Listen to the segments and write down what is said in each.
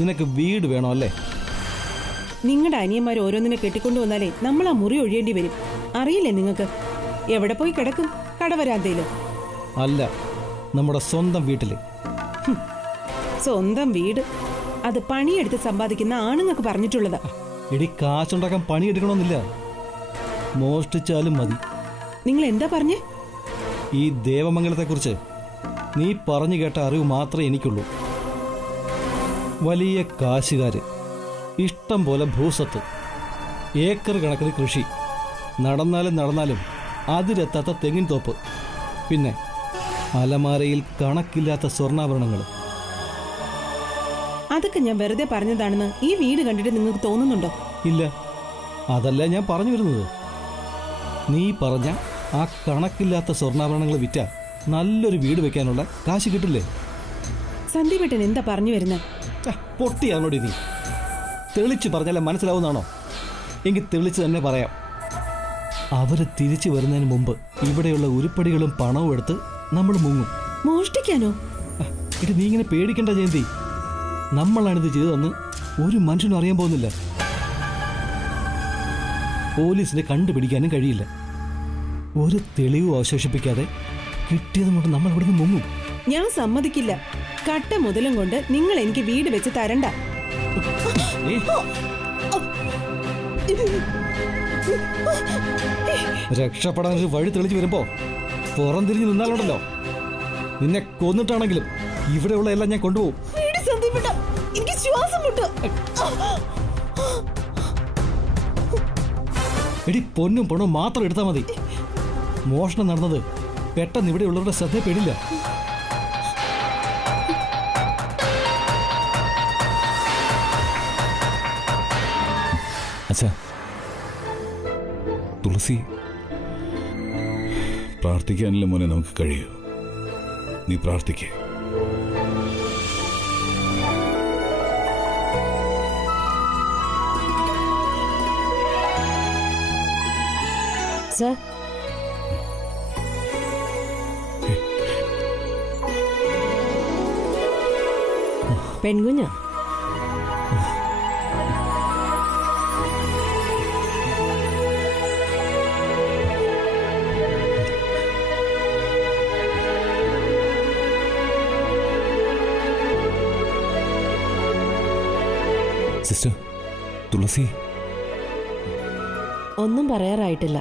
നിനക്ക് വീട് വേണോ അല്ലേ? നിങ്ങളുടെ അനിയന്മാർ ഓരോന്നിനെ കെട്ടിക്കൊണ്ടു വന്നാലേ നമ്മൾ ആ മുറി ഒഴിയേണ്ടി വരും. അറിയില്ലേ നിങ്ങൾക്ക്? എവിടെ പോയി കിടക്കും? കടവരാന്തയിലോ? അല്ല, നമ്മുടെ സ്വന്തം വീട്ടില്. സ്വന്തം വീട് അത് പണിയെടുത്ത് സമ്പാദിക്കുന്ന ആണുങ്ങൾക്ക് പറഞ്ഞിട്ടുള്ളതാ. എടി, കാശുണ്ടാക്കാൻ പണിയെടുക്കണമെന്നില്ല, മോഷ്ടിച്ചാലും മതി. നിങ്ങൾ എന്താ പറഞ്ഞേ? ഈ ദേവമംഗലത്തെക്കുറിച്ച് നീ പറഞ്ഞു കേട്ട അറിവ് മാത്രമേ എനിക്കുള്ളൂ. വലിയ കാശുകാര്, ഇഷ്ടം പോലെ ഭൂസ്വത്ത്, ഏക്കർ കണക്കിന് കൃഷി, നടന്നാലും അതിരെത്താത്ത തെങ്ങിൻ തോപ്പ്, പിന്നെ അലമാരയിൽ കണക്കില്ലാത്ത സ്വർണ്ണാഭരണങ്ങൾ. അതൊക്കെ ഞാൻ വെറുതെ പറഞ്ഞതാണെന്ന് ഈ വീട് കണ്ടിട്ട് നിങ്ങൾക്ക് തോന്നുന്നുണ്ടോ? ഇല്ല, അതല്ല ഞാൻ പറഞ്ഞു വരുന്നത്. നീ പറഞ്ഞ ആ കണക്കില്ലാത്ത സ്വർണ്ണാഭരണങ്ങൾ വിറ്റ നല്ലൊരു വീട് വെക്കാനുള്ള കാശ് കിട്ടില്ലേ? സന്ദീപേട്ടൻ എന്താ പറഞ്ഞു വരുന്നത്? പൊട്ടിയാണോടി നീ? തെളിച്ച് പറഞ്ഞാലേ മനസ്സിലാവുന്നാണോ? എങ്കിൽ തെളിച്ച് തന്നെ പറയാം. അവര് തിരിച്ചു വരുന്നതിന് മുമ്പ് ഇവിടെയുള്ള ഉരുപ്പടികളും പണവും എടുത്ത് നമ്മൾ മുങ്ങും. മോഷ്ടിക്കാനോ? ഇത് നീ ഇങ്ങനെ പേടിക്കണ്ട ജയന്തി. നമ്മളാണിത് ചെയ്തതെന്ന് ഒരു മനുഷ്യനും അറിയാൻ പോകുന്നില്ല. പോലീസിനെ കണ്ടുപിടിക്കാനും കഴിയില്ല. ഒരു തെളിവും അവശേഷിപ്പിക്കാതെ കിട്ടിയതും കൊണ്ട് നമ്മൾ ഇവിടുന്ന് മുങ്ങും. ഞാൻ സമ്മതിക്കില്ല. കട്ട മുതലും കൊണ്ട് നിങ്ങൾ എനിക്ക് വീട് വെച്ച് തരണ്ട. രക്ഷപ്പെടാൻ ഒരു വഴി തെളിഞ്ഞു വരുമ്പോ പുറം തിരിഞ്ഞു നിന്നാലുണ്ടല്ലോ, നിന്നെ കൊന്നിട്ടാണെങ്കിലും ഇവിടെയുള്ള എല്ലാം ഞാൻ കൊണ്ടുപോകും. എടി, പൊന്നും പണവും മാത്രം എടുത്താൽ മതി. മോഷണം നടന്നത് പെട്ടെന്ന് ഇവിടെയുള്ളവരുടെ ശ്രദ്ധപ്പെടില്ല. അച്ഛാ, തുളസി, പ്രാർത്ഥിക്കാനല്ലേ മോനെ നമുക്ക് കഴിയൂ. നീ പ്രാർത്ഥിക്കേ. സർ, പെൺകുഞ്ഞാ? സിസ്റ്റർ, തുളസി ഒന്നും പറയാറായിട്ടില്ല.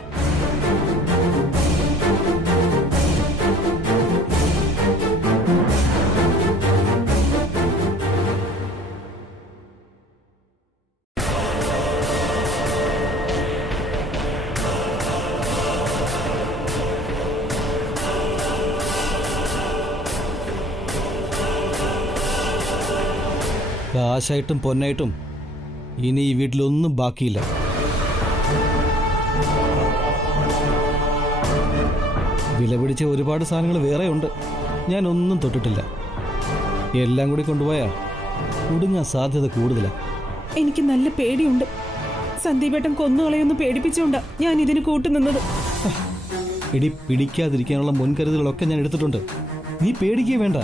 കാശായിട്ടും പൊന്നായിട്ടും ഇനി ഈ വീട്ടിലൊന്നും ബാക്കിയില്ല. വില പിടിച്ച ഒരുപാട് സാധനങ്ങൾ വേറെ ഉണ്ട്, ഞാനൊന്നും തൊട്ടിട്ടില്ല. എല്ലാം കൂടി കൊണ്ടുപോയാൽ കുടുങ്ങാൻ സാധ്യത കൂടുതലാണ്. എനിക്ക് നല്ല പേടിയുണ്ട്. സന്ദീപേട്ടൻ കൊന്നുകളയൊന്ന് പേടിപ്പിച്ചുകൊണ്ടാ ഞാൻ ഇതിന് കൂട്ടുനിന്നത്. ഇടി, പിടിക്കാതിരിക്കാനുള്ള മുൻകരുതലുകളൊക്കെ ഞാൻ എടുത്തിട്ടുണ്ട്. നീ പേടിക്കേ വേണ്ട.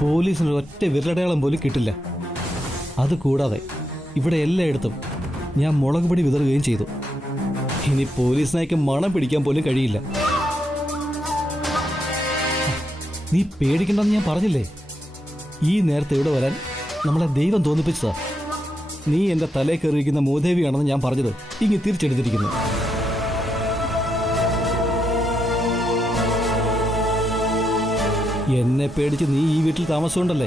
പോലീസിന് ഒറ്റ വിരലടയാളം പോലും കിട്ടില്ല. അതുകൂടാതെ ഇവിടെ എല്ലായിടത്തും ഞാൻ മുളക് പൊടി വിതറുകയും ചെയ്തു. ഇനി പോലീസിനേക്ക് മണം പിടിക്കാൻ പോലും കഴിയില്ല. നീ പേടിക്കണ്ടെന്ന് ഞാൻ പറഞ്ഞില്ലേ? ഈ നേരത്തെ ഇവിടെ വരാൻ നമ്മളെ ദൈവം തോന്നിപ്പിച്ചതാ. നീ എൻ്റെ തലയിൽ കയറിയിരിക്കുന്ന മൂദേവിയാണെന്ന് ഞാൻ പറഞ്ഞത് ഇങ്ങ് തിരിച്ചെടുത്തിരിക്കുന്നു. എന്നെ പേടിച്ച് നീ ഈ വീട്ടിൽ താമസമുണ്ടല്ലേ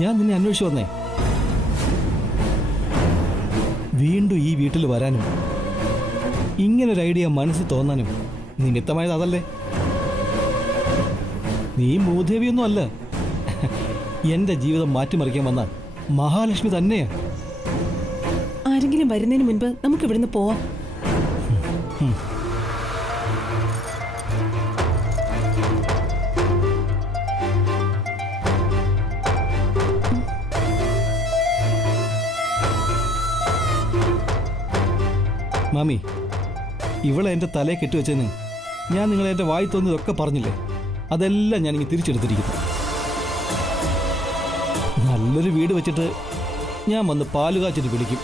ഞാൻ നിന്നെ അന്വേഷിച്ചു വന്നേ. വീണ്ടും ഈ വീട്ടിൽ വരാനും ഇങ്ങനൊരു ഐഡിയ മനസ്സിൽ തോന്നാനും നിമിത്തമായത് അതല്ലേ? നീ മൂദേവിയൊന്നും അല്ല, എന്റെ ജീവിതം മാറ്റിമറിക്കാൻ വന്ന മഹാലക്ഷ്മി തന്നെയാ. ആരെങ്കിലും വരുന്നതിന് മുൻപ് നമുക്ക് ഇവിടുന്ന് പോവാം. മാമി, ഇവളെ എൻ്റെ തലയെ കെട്ടിവെച്ചതിന് ഞാൻ നിങ്ങളെ എൻ്റെ വായി തോന്നിയതൊക്കെ പറഞ്ഞില്ലേ? അതെല്ലാം ഞാനിങ്ങ് തിരിച്ചെടുത്തിരിക്കുന്നു. നല്ലൊരു വീട് വെച്ചിട്ട് ഞാൻ വന്ന് പാല് കാച്ചിട്ട് വിളിക്കും.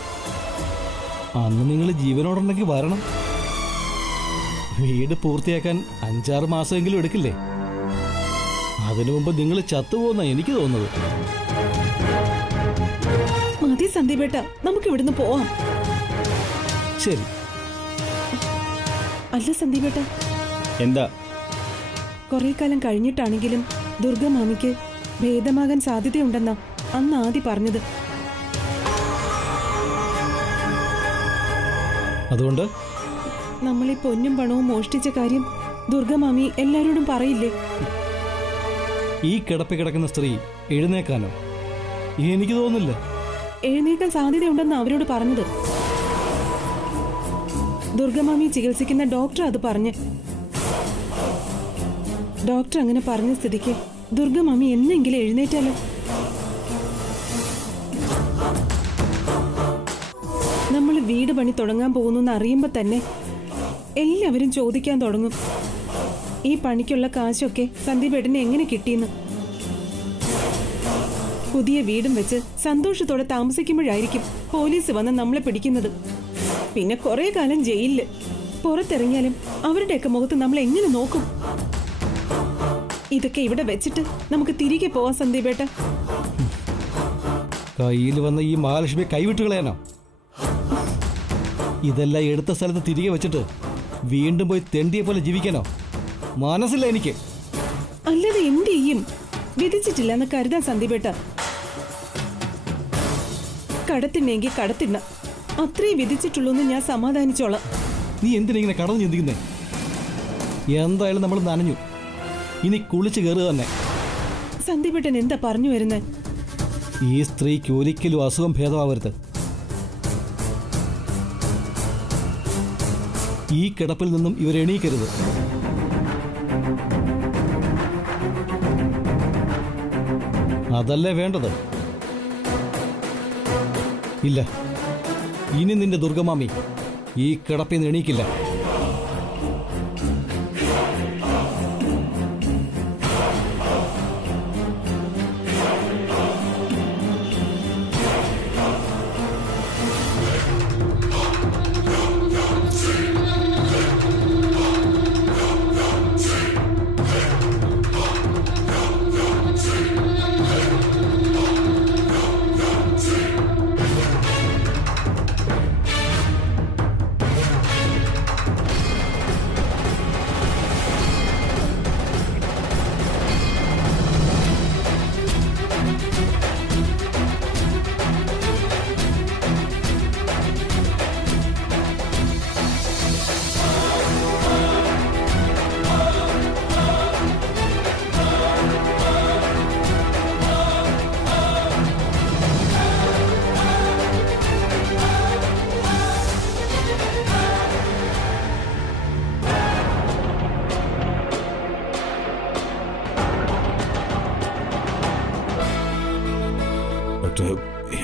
അന്ന് നിങ്ങൾ ജീവനോടുണ്ടെങ്കിൽ വരണം. വീട് പൂർത്തിയാക്കാൻ 5-6 മാസമെങ്കിലും എടുക്കില്ലേ? അതിനു മുമ്പ് നിങ്ങൾ ചത്തുപോകുന്ന എനിക്ക് തോന്നുന്നത്. മതി സന്ദീപേട്ട, നമുക്ക് ഇവിടുന്ന് പോവാം. ശരി. അല്ല സന്ദീപേട്ട, എന്താ? കുറെ കാലം കഴിഞ്ഞിട്ടാണെങ്കിലും ദുർഗമാമിക്ക് ഭേദമാകാൻ സാധ്യതയുണ്ടെന്നാ അന്ന് ആദ്യം പറഞ്ഞത്. അതുകൊണ്ട് നമ്മളീ പൊന്നും പണവും മോഷ്ടിച്ച കാര്യം ദുർഗമാമി എല്ലാരോടും പറയില്ലേ? ഈ കിടപ്പി കിടക്കുന്ന സ്ത്രീ എഴുന്നേക്കാനോ? എനിക്ക് തോന്നുന്നില്ല. എഴുന്നേക്കാൻ സാധ്യതയുണ്ടെന്ന് അവരോട് പറഞ്ഞത്. ദുർഗമാമി ചികിത്സിക്കുന്ന ഡോക്ടർ അത് പറഞ്ഞ്. ഡോക്ടർ അങ്ങനെ പറഞ്ഞ സ്ഥിതിക്ക് ദുർഗമാമി എന്നെങ്കിലും എഴുന്നേറ്റാലോ? നമ്മൾ വീട് പണി തുടങ്ങാൻ പോകുന്നു അറിയുമ്പോ തന്നെ എല്ലാവരും ചോദിക്കാൻ തുടങ്ങും, ഈ പണിക്കുള്ള കാശൊക്കെ സന്ദീപേട്ടന് എങ്ങനെ കിട്ടിയെന്ന്. പുതിയ വീടും വെച്ച് സന്തോഷത്തോടെ താമസിക്കുമ്പോഴായിരിക്കും പോലീസ് വന്ന് നമ്മളെ പിടിക്കുന്നത്. പിന്നെ കുറെ കാലം ജയിലില്. പുറത്തിറങ്ങിയാലും അവരുടെയൊക്കെ മുഖത്ത് നമ്മൾ എങ്ങനെ നോക്കും? ഇതൊക്കെ ഇവിടെ വെച്ചിട്ട് നമുക്ക് തിരികെ പോവാം സന്ദീപേട്ട. കയ്യിൽ വന്ന ഈ മഹാലക്ഷ്മി കൈവിട്ട് കളയാനോ? ഇതെല്ലാം എടുത്ത സ്ഥലത്ത് തിരികെ വെച്ചിട്ട് വീണ്ടും പോയി തെണ്ടിയെ പോലെ ജീവിക്കാനോ? മനസ്സില്ല എനിക്ക്. അല്ലാതെ എന്ത് ചെയ്യും? വിധിച്ചിട്ടില്ല എന്ന് കരുതാൻ സന്ദീപേട്ട. കടത്തിണ്ടെങ്കിൽ കടത്തിണ്ണ, അത്രേ വിധിച്ചിട്ടുള്ളൂ എന്ന് ഞാൻ സമാധാനിച്ചോളാം. നീ എന്തിനിങ്ങനെ കടന്നു ചിന്തിക്കുന്നേ? എന്തായാലും നമ്മൾ നനഞ്ഞു. ഇനി കുളിച്ച് കയറുക തന്നെ. സന്ദീപേട്ടൻ എന്താ പറഞ്ഞു വരുന്നത്? ഈ സ്ത്രീക്ക് ഒരിക്കലും അസുഖം ഭേദമാവരുത്. ഈ കിടപ്പിൽ നിന്നും ഇവരെണീക്കരുത്. അതല്ലേ വേണ്ടത്? ഇല്ല, ഇനി നിന്റെ ദുർഗമാമി ഈ കിടപ്പിൽ നിന്ന് എണീക്കില്ല.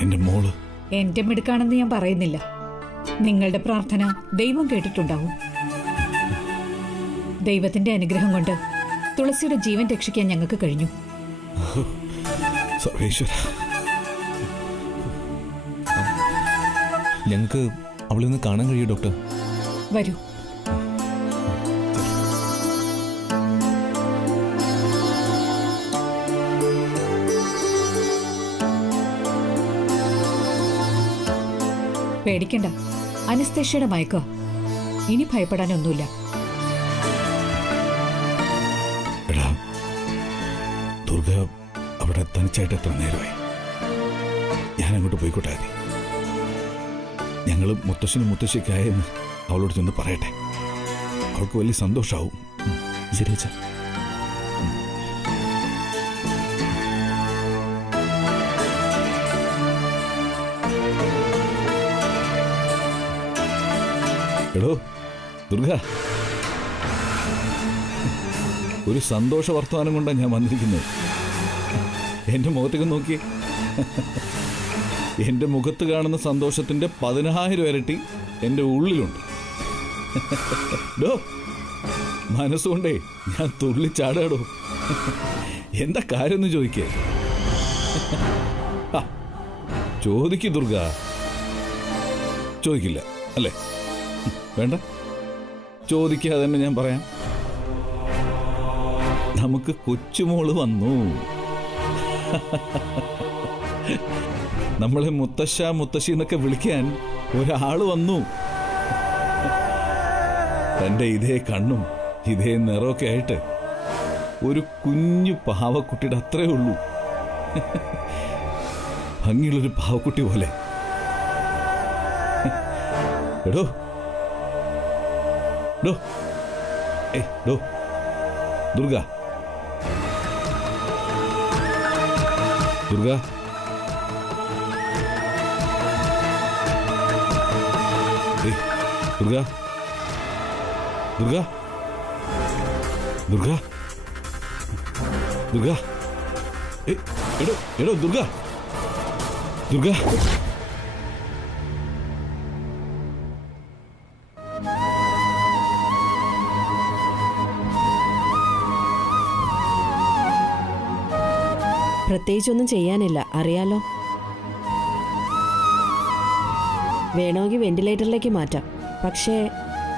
എന്റെ മോള് എന്റെ മിടുക്കാണെന്ന് ഞാൻ പറയുന്നില്ല. നിങ്ങളുടെ പ്രാർത്ഥന ദൈവം കേട്ടിട്ടുണ്ടാവും. ദൈവത്തിന്റെ അനുഗ്രഹം കൊണ്ട് തുളസിയുടെ ജീവൻ രക്ഷിക്കാൻ ഞങ്ങൾക്ക് കഴിഞ്ഞു. സർവേശ്വര, ഞങ്ങൾക്ക് അവളെ ഒന്ന് കാണാൻ കഴിയും ഡോക്ടർ? വരൂ. പേടിക്കണ്ട, അനസ്തേഷ്യയുടെ മയക്കോ. ഇനി ഭയപ്പെടാനൊന്നുമില്ല. എടാ ദുർഗ അവിടെ തനിച്ചായിട്ട് എത്ര നേരമായി? ഞാൻ അങ്ങോട്ട് പോയിക്കോട്ടെ. ഞങ്ങൾ മുത്തശ്ശനും മുത്തശ്ശിക്കായെന്ന് അവളോട് ചെന്ന് പറയട്ടെ. അവൾക്ക് വലിയ സന്തോഷാവും. ശരി അച്ഛാ. എടോ ദുർഗ, ഒരു സന്തോഷ വർത്തമാനം കൊണ്ടാണ് ഞാൻ വന്നിരിക്കുന്നത്. എന്റെ മുഖത്തേക്ക് നോക്കി. എന്റെ മുഖത്ത് കാണുന്ന സന്തോഷത്തിന്റെ 10,000 ഇരട്ടി എന്റെ ഉള്ളിലുണ്ട്. ഡോ മനസ്സുകൊണ്ടേ ഞാൻ തുള്ളിച്ചാടാടോ. എന്താ കാര്യം എന്ന് ചോദിക്കേ? ചോദിക്കു ദുർഗ. ചോദിക്കില്ല അല്ലേ? വേണ്ട, ചോദിക്കാതെ തന്നെ ഞാൻ പറയാം. നമുക്ക് കൊച്ചുമോള് വന്നു. നമ്മളെ മുത്തശ്ശ മുത്തശ്ശി എന്നൊക്കെ വിളിക്കാൻ ഒരാള് വന്നു. തന്റെ ഇതേ കണ്ണും ഇതേ നിറമൊക്കെ ആയിട്ട് ഒരു കുഞ്ഞു പാവക്കുട്ടിയുടെ അത്രേ ഉള്ളൂ. ഭംഗിയുള്ളൊരു പാവക്കുട്ടി പോലെ. എടോ ഡോ ഡോ ദുർഗ, ദുർഗ, ദുർഗ, ദുർഗ, ദുർഗ, ദുർഗ, എടോ എടോ ദുർഗ, ദുർഗ. പ്രത്യേകിച്ചൊന്നും ചെയ്യാനില്ല, അറിയാലോ. വേണമെങ്കിൽ വെന്റിലേറ്ററിലേക്ക് മാറ്റാം. പക്ഷേ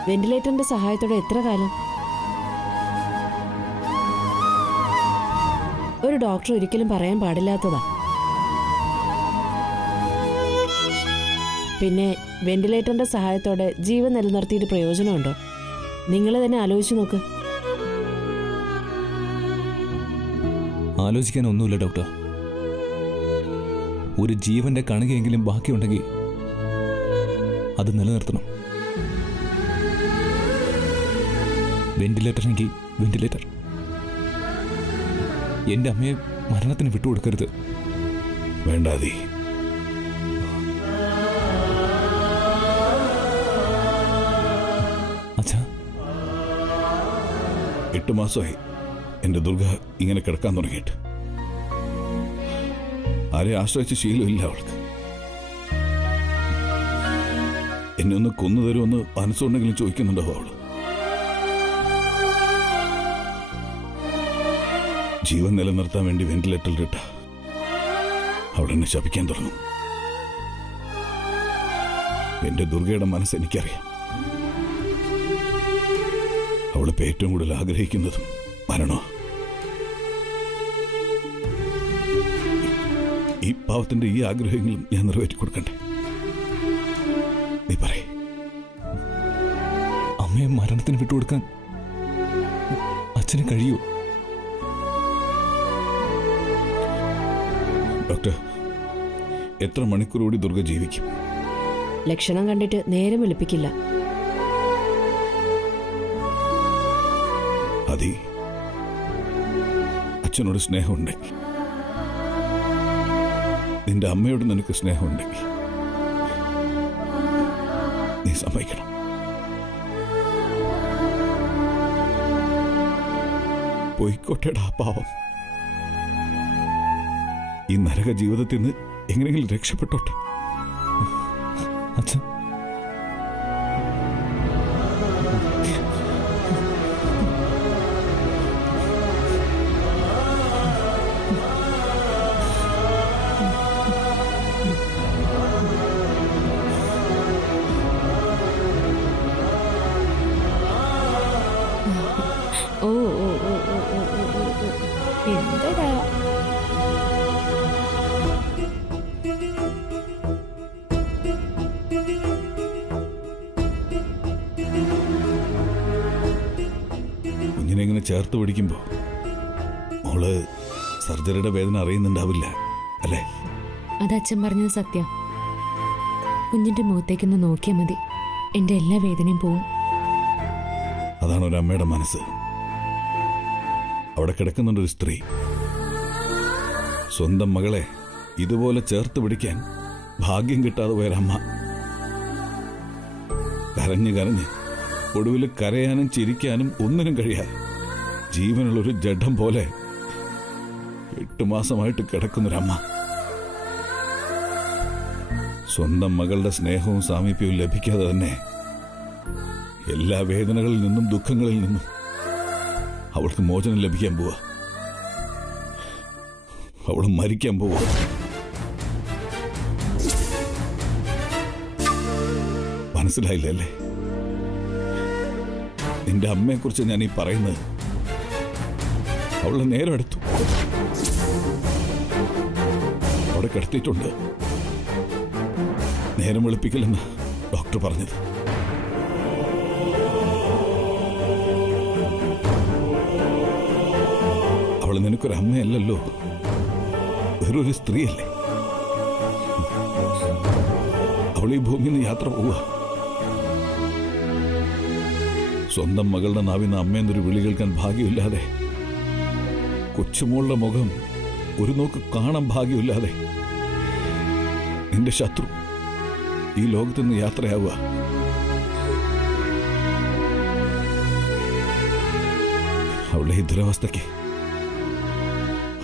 വെന്റിലേറ്ററിന്റെ സഹായത്തോടെ എത്ര കാലം? ഒരു ഡോക്ടർ ഒരിക്കലും പറയാൻ പാടില്ലാത്തതാ. പിന്നെ വെന്റിലേറ്ററിന്റെ സഹായത്തോടെ ജീവൻ നിലനിർത്തിയിട്ട് പ്രയോജനമുണ്ടോ? നിങ്ങൾ തന്നെ ആലോചിച്ചു നോക്ക്. ആലോചിക്കാൻ ഒന്നുമില്ല ഡോക്ടർ. ഒരു ജീവന്റെ കണികയെങ്കിലും ബാക്കിയുണ്ടെങ്കിൽ അത് നിലനിർത്തണം. വെന്റിലേറ്റർ എങ്കിൽ വെന്റിലേറ്റർ. എന്റെ അമ്മയെ മരണത്തിന് വിട്ടുകൊടുക്കരുത്. വേണ്ടാതി. അച്ഛാ, 8 മാസമായി എന്റെ ദുർഗ ഇങ്ങനെ കിടക്കാൻ തുടങ്ങിയിട്ട്. ആരെ ആശ്രയിച്ച ശീലമില്ല അവൾക്ക്. എന്നെ ഒന്ന് കൊന്നു തരുമെന്ന് മനസ്സുണ്ടെങ്കിലും ചോദിക്കുന്നുണ്ടാവും അവള്. ജീവൻ നിലനിർത്താൻ വേണ്ടി വെന്റിലേറ്ററിലിട്ട അവളെന്നെ ശപിക്കാൻ തുടങ്ങും. എന്റെ ദുർഗയുടെ മനസ്സ് എനിക്കറിയാം. അവളിപ്പോ ഏറ്റവും കൂടുതൽ ആഗ്രഹിക്കുന്നതും മരണോ. ഈ പാവത്തിന്റെ ഈ ആഗ്രഹങ്ങളും ഞാൻ നിറവേറ്റി കൊടുക്കണ്ടേ? നീ പറയേ. അമ്മയെ മരണത്തിന് വിട്ടുകൊടുക്കാൻ അച്ഛന് കഴിയൂ? ഡോക്ടർ, എത്ര മണിക്കൂർ കൂടി ദുർഗ ജീവിക്കും? ലക്ഷണം കണ്ടിട്ട് നേരം വെളുപ്പിക്കില്ല. അതി അച്ഛനോട് സ്നേഹമുണ്ടെങ്കിൽ, നിന്റെ അമ്മയോട് നിനക്ക് സ്നേഹമുണ്ടെങ്കിൽ നീ സമ്മതിക്കണം. പോയിക്കോട്ടെടാ പാവം. ഈ നരക ജീവിതത്തിൽ നിന്ന് എങ്ങനെയെങ്കിലും രക്ഷപ്പെട്ടോട്ടെ. അച്ഛൻ ഓ ഓ ഓ ഓ ഓ ഓ ഓ എന്തടാ? കുഞ്ഞിനെ ഇങ്ങനെ ചേർത്ത് പിടിക്കുമ്പോ മോള് സർജറിയുടെ വേദന അറിയുന്നുണ്ടാവില്ല അല്ലേ? അത് അച്ഛൻ പറഞ്ഞത് സത്യം. കുഞ്ഞിന്റെ മുഖത്തേക്കൊന്ന് നോക്കിയാൽ മതി, എന്റെ എല്ലാ വേദനയും പോവും. അതാണ് ഒരു അമ്മയുടെ മനസ്സ്. അവിടെ കിടക്കുന്നുണ്ടൊരു സ്ത്രീ. സ്വന്തം മകളെ ഇതുപോലെ ചേർത്ത് പിടിക്കാൻ ഭാഗ്യം കിട്ടാതെ പോയൊരമ്മ. കരഞ്ഞ് കരഞ്ഞ് ഒടുവിൽ കരയാനും ചിരിക്കാനും ഒന്നിനും കഴിയാതെ ജീവനുള്ളൊരു ജഡം പോലെ 8 മാസമായിട്ട് കിടക്കുന്നൊരമ്മ. സ്വന്തം മകളുടെ സ്നേഹവും സാമീപ്യവും ലഭിക്കാതെ തന്നെ എല്ലാ വേദനകളിൽ നിന്നും ദുഃഖങ്ങളിൽ നിന്നും അവൾക്ക് മോചനം ലഭിക്കാൻ പോവാ. അവൾ മരിക്കാൻ പോവാ. മനസ്സിലായില്ലേ? നിന്റെ അമ്മയെക്കുറിച്ച് ഞാൻ ഈ പറയുന്നത്. അവളെ നേരം എടുത്തു, അവിടെ കിടത്തിയിട്ടുണ്ട്. നേരം വെളുപ്പിക്കില്ലെന്ന് ഡോക്ടർ പറഞ്ഞത്. അവള് നിനക്കൊരു അമ്മയല്ലല്ലോ, വേറൊരു സ്ത്രീയല്ലേ. അവൾ ഈ ഭൂമിയിൽ നിന്ന് യാത്ര പോവുക. സ്വന്തം മകളുടെ നാവിന്ന് അമ്മയെന്നൊരു വിളി കേൾക്കാൻ ഭാഗ്യമില്ലാതെ, കൊച്ചുമോളുടെ മുഖം ഒരു നോക്ക് കാണാൻ ഭാഗ്യമില്ലാതെ നിന്റെ ശത്രു ഈ ലോകത്ത് നിന്ന് യാത്രയാവുക. അവളുടെ ഈ ദുരവസ്ഥയ്ക്ക്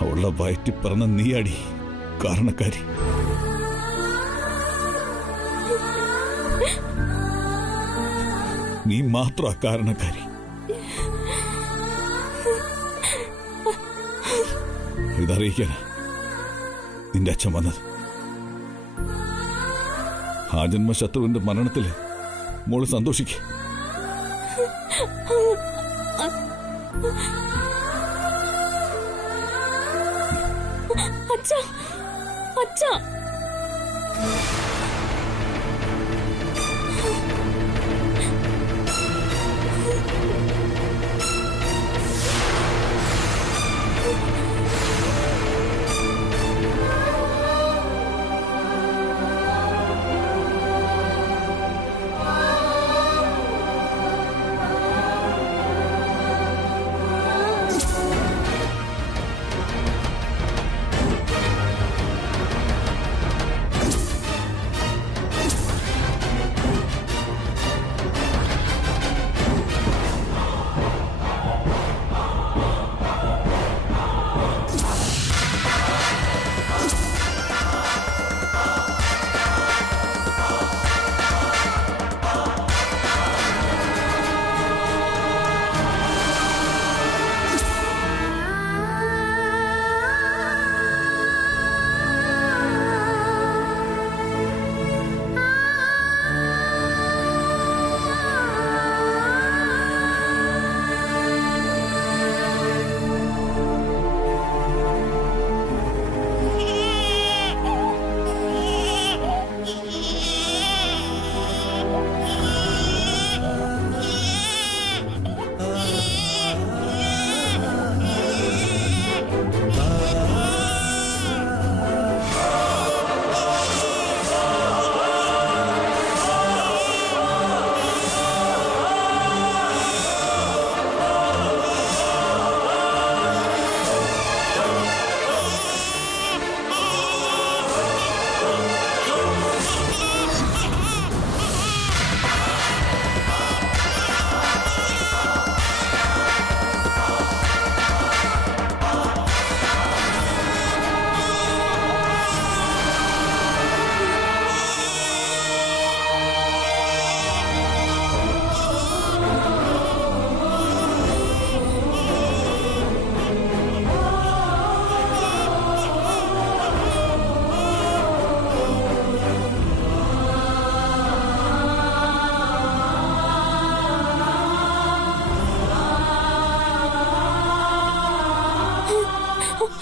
അവളുടെ വയറ്റി പറഞ്ഞ നീയാടി കാരണക്കാരി. നീ മാത്രം കാരണക്കാരി. ഇതറിയിക്കാനാ നിന്റെ അച്ഛൻ വന്നത്. ആ ജന്മശത്രുവിന്റെ മരണത്തില് മോള് സന്തോഷിക്കേ. അച്ഛാ, അച്ഛാ.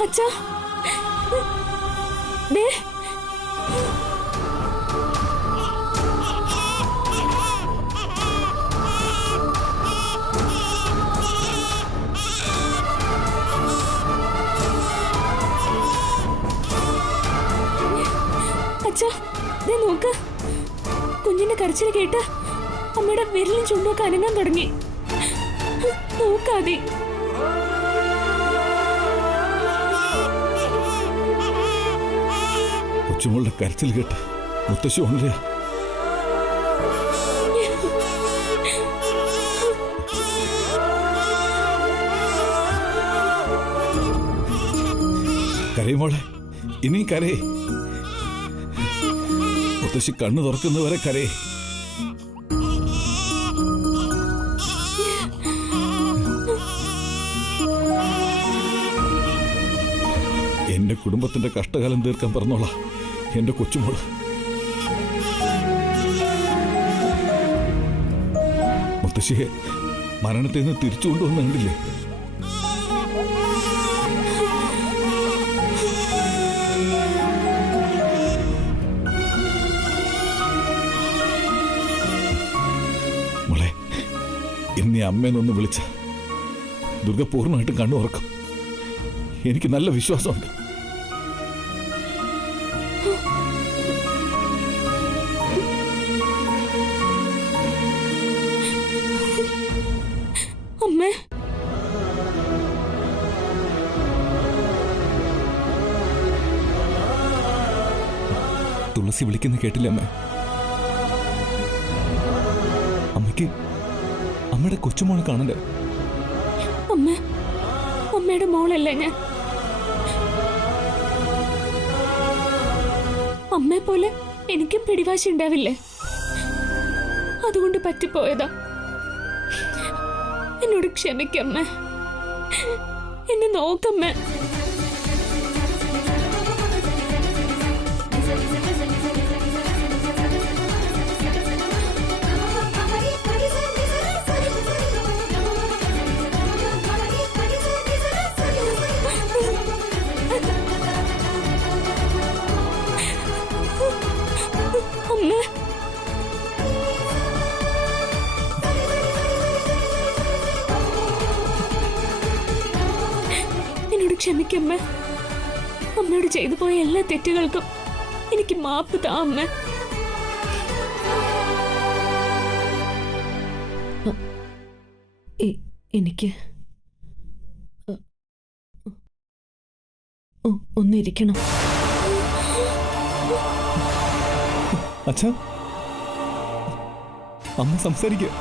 അച്ഛാ, ദേ അച്ഛാ, ദേ നോക്ക്. കുഞ്ഞിന്റെ കരച്ചിൽ കേട്ട് അമ്മയുടെ വിരലും ചുണ്ടൊക്കെ അനങ്ങാൻ തുടങ്ങി. നോക്കാതെ. കൊച്ചുമോളുടെ കരച്ചിൽ കേട്ട് മുത്തശ്ശി ഉണരുക. കരയുമോളെ, ഇനിയും കരയേ. മുത്തശ്ശി കണ്ണു തുറക്കുന്നവരെ കരയേ. എന്റെ കുടുംബത്തിന്റെ കഷ്ടകാലം തീർക്കാൻ പറഞ്ഞോളാം എന്റെ കൊച്ചുമോള്. മുത്തശ്ശിയെ മരണത്തിൽ നിന്ന് തിരിച്ചു കൊണ്ടുവന്ന് കണ്ടില്ലേ? മോളെ, ഇന്ന് അമ്മേന്നൊന്ന് വിളിച്ച ദുർഗ പൂർണ്ണമായിട്ടും കണ്ണു ഉറക്കും. എനിക്ക് നല്ല വിശ്വാസമുണ്ട്. അമ്മേ, തുളസി വിളിക്കുന്ന കേട്ടില്ല അമ്മ? അമ്മയ്ക്ക് അമ്മയുടെ കൊച്ചുമോളെ കാണണ്ടേ? അമ്മ, അമ്മയുടെ മോളല്ലേ ഞാൻ. അമ്മയെ പോലെ എനിക്കും പിടിവാശി ഉണ്ടാവില്ലേ? അതുകൊണ്ട് പറ്റിപ്പോയതാ. എന്നോട് ക്ഷമിക്കമ്മ, എന്നെ നോക്കമ്മ. അമ്മ, എന്നോട് ക്ഷമിക്കമ്മ. അമ്മയോട് ചെയ്തു പോയ എല്ലാ തെറ്റുകൾക്കും എനിക്ക് മാപ്പ് താ അമ്മ. എനിക്ക് ഒന്നിരിക്കണം. അച്ഛാ, അമ്മ സംസാരിക്കുക.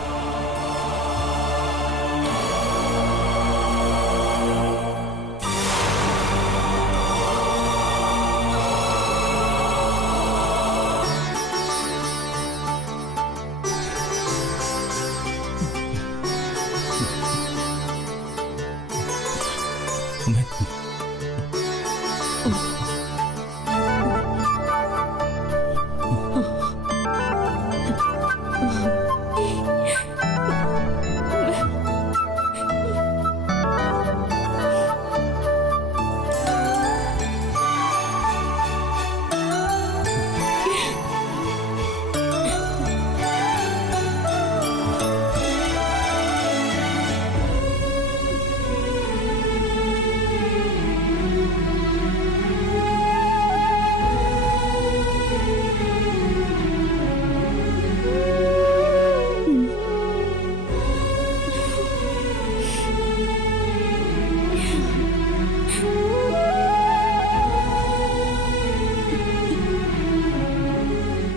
അമ്മേ,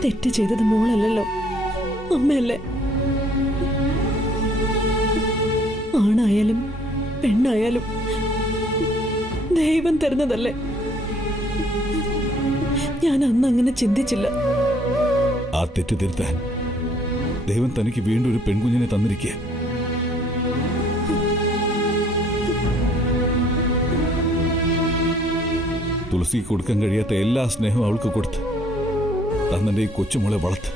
തെറ്റ് ചെയ്തത് മോളല്ലല്ലോ, അമ്മയല്ലേ. ആണായാലും പെണ്ണായാലും ദൈവം തരുന്നതല്ലേ. ഞാൻ അന്ന് അങ്ങനെ ചിന്തിച്ചില്ല. ആ തെറ്റ് തിരുത്താൻ ദൈവം തനിക്ക് വീണ്ടും ഒരു പെൺകുഞ്ഞിനെ തന്നിരിക്കുക. തുളസിക്ക് കൊടുക്കാൻ കഴിയാത്ത എല്ലാ സ്നേഹവും അവൾക്ക് കൊടുത്ത് തന്നെ ഈ കൊച്ചുമോളെ വളർത്ത്.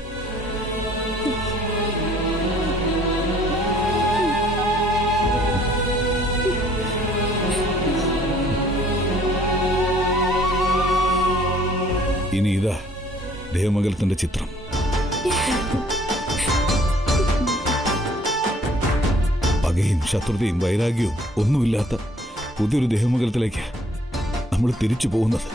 ഇനി ഇതാ ദേവമംഗലത്തിന്റെ ചിത്രം. പകയും ശത്രുതയും വൈരാഗ്യവും ഒന്നുമില്ലാത്ത പുതിയൊരു ദേവമംഗലത്തിലേക്ക് നമ്മൾ തിരിച്ചു പോകുന്നത്.